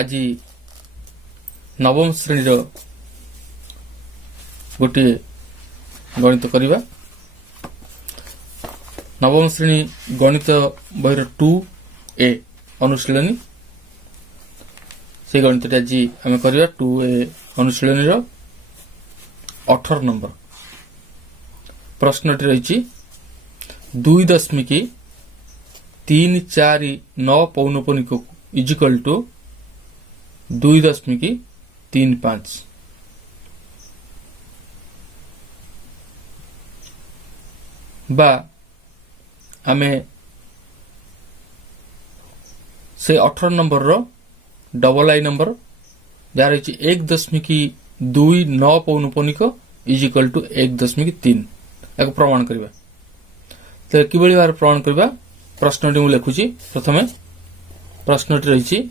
आज नवम श्रेणी गोटे गणित करवा। नवम श्रेणी गणित बहिर 2A अनुशीलनी से गणित आज आम करवा 2A अनुशीलनी 18 नंबर प्रश्नटी रही 2.349 पौनपुनिक इजिकल टू 2.35 बा आमे से 18 नंबर रो डबल आई नंबर जहाँ रही 1.29 पौनपुनिक इजिकल टू 1.3 एक प्रमाण करवा। तो किभली भाव प्रमाण करवा प्रश्नटी मुझे लिखुची। प्रथमे प्रश्नटी रही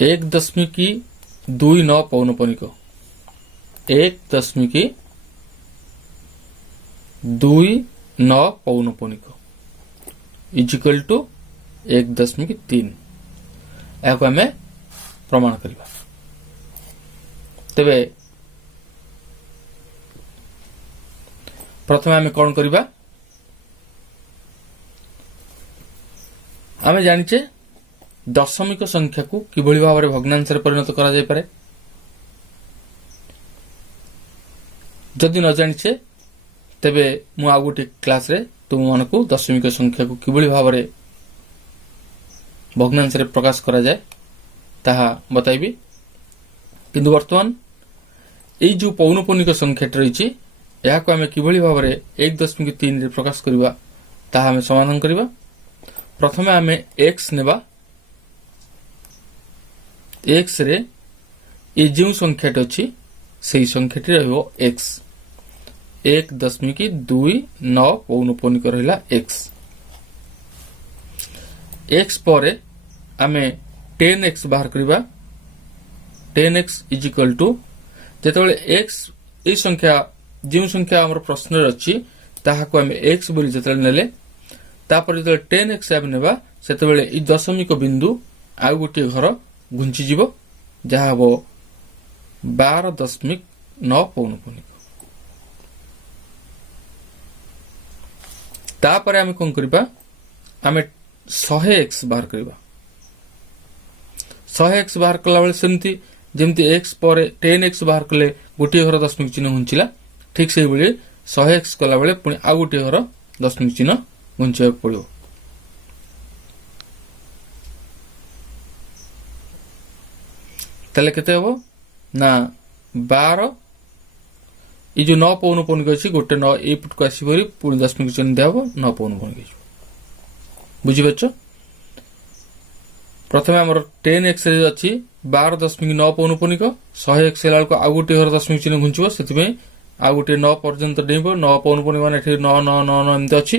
1.29 पौनपुनिक 1.29 पौनपुनिक इजिकल टू 1.3 या प्रमाण करवा। तेबे प्रथम आम कौन करवा आम जानिचे दशमिक संख्या को किभली भाव में भग्नांश परिणत करा जाय पारे। जदि न जानिचे तेबे मु आ गोटे क्लास रे तुम मन को दशमिक संख्या को किभली भाव में भग्नांश प्रकाश करा जाय ताहा बताइबी। किंतु वर्तमान ये जो पौनपुनिक संख्या रही या को आम किभली भाव में 1.3 प्रकाश करवा ताहा आम समाधान करवा। प्रथमे आम x नेबा x रे ये जो संख्याटी अच्छी से संख्याटी रहिबो x 1.29 पौनपुनिक रहिला x पर आम 10x बाहर करवा। 10x इजिकल टू जेतबेले x ये संख्या जो संख्या आम प्रश्न अच्छी ताहाको आम x बोली जेतबेले नेले तापर जेतबेले 10x आम नेबा सेतबेले ई दशमिक बिंदु आउ गोटे घर घुंची जीवो जहा हबो 12.9 पौनपुनिक। तापर आम कौन करबा आम 100x बाहर करबा। 100x बाहर कला बेले सेमती जेमती x पर 10x बाहर कले गोटे घर दशमिक चिन्ह घुंचिला ठीक से बेले 100x कला बेले पुणी आ गोटे घर दशमिक चिन्ह घुंचा पड़ो। ताले केते हबो ना 12 ये जो 9 पौनपुनिक अच्छी गोटे 9 ए पुट को आसी पुणी दशमिक चिन्ह दिया 9 पौनपुनिक बुझीपार। प्रथम आम 10x अच्छी 12.9 पौनपुनिक 100x को आ गोटे घर दशमिक चिन्ह घुंचब से आ गोटे 9 पर्यंत डेब 9 पौनपुनिक मान 9 9 9 9 एमती अच्छी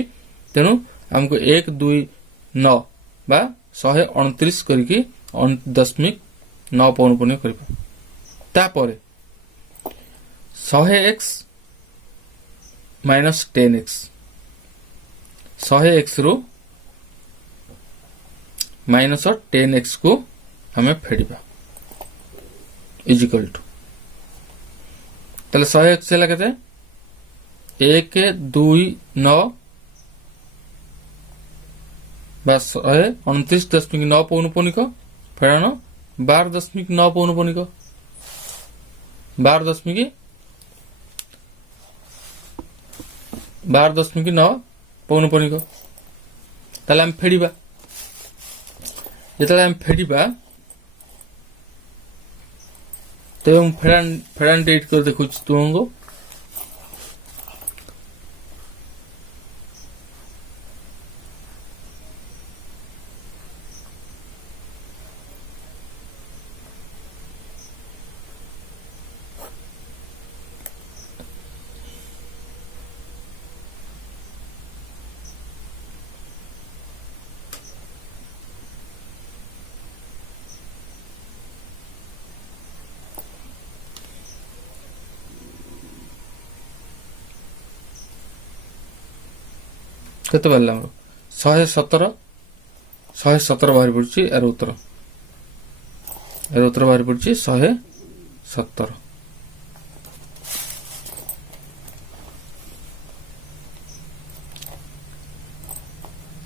तेणु आमको 129 बा 129 करके 0.9 पौनपुनिक कर 100x माइनस 10x 100x रु माइनस 10x को हमें फेड़िबा इजिकल टू ताले 100x है केते 129 बा 129.9 पौनपुनिक फेड़ान 12.9 पौनपुनिक 12.9 पौनपुनिक ताले हम फेड़िबा। जेतले हम फेड़िबा तो हम फेड़ान डेट कर देखु तुमको କେତେ ବାହାରିଲା ଆମର 117 117 बाहर पड़ुछि यार उत्तर बाहर पड़ुछि 117।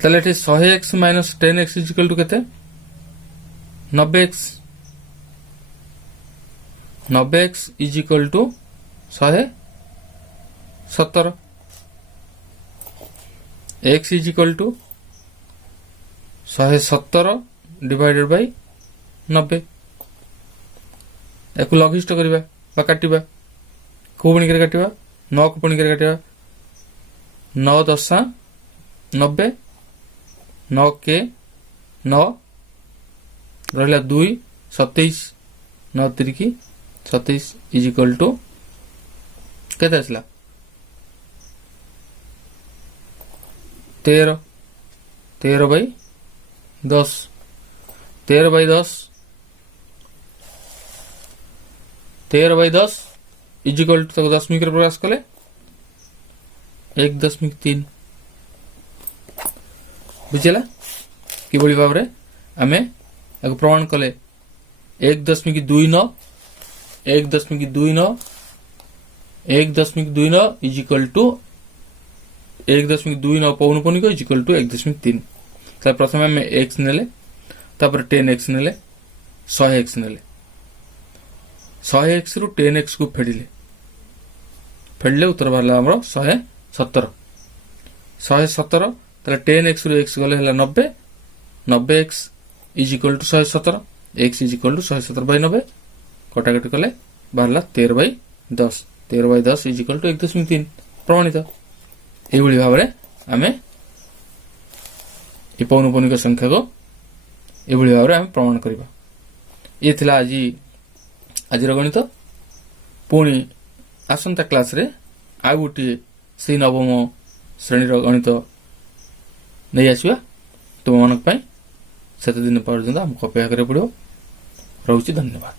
ताले एठी 100x minus 10x equal to केते 90x 90x is equal to 117 x is equal to 117 divided by 90 याकु लघिष्ठ करिबा बा काटिबा को बणी करे काटिबा 9 को बणी करे काटिबा 9 10 90 9 के 9 रहला 2 27 9 3 27 इज इक्वल टू केते आसला 13 13 by 10 13 by 10 13 by 10 is equal to 10 प्रकाश कले 1.3 बुझेला कि बड़ी भाव रे आमे आगु प्रमाण कले 1.29 1.29 1.29 इज इक्वल टू 1.29 पौनपुनिक इज इक्वल टू 1.3 तार प्रथम आमे x नेले तापर 10x नेले 100x नेले 100x रु 10x को फेडिले उत्तर बाहरला हमरो 117 ताले 10x रु x गले हला 90 90x is equal to 117 x is equal to 117 by 90 कटाकटी कले बाहरला 13 बाय 10 इज इक्वल टू 1.3 प्रमाणित एई भली भाबरे आमे ए पौनपुनिक संख्या को एई भली भाबरे आमे प्रमाण करिबा। ये थिला आजिर गणित पुणी आसंता क्लास रे आ गोटे से नवम श्रेणी गणित नहीं आसवा तुम मन से दिन पर्यटन आमको अपेक्षा करा पड़ो। रोचे धन्यवाद।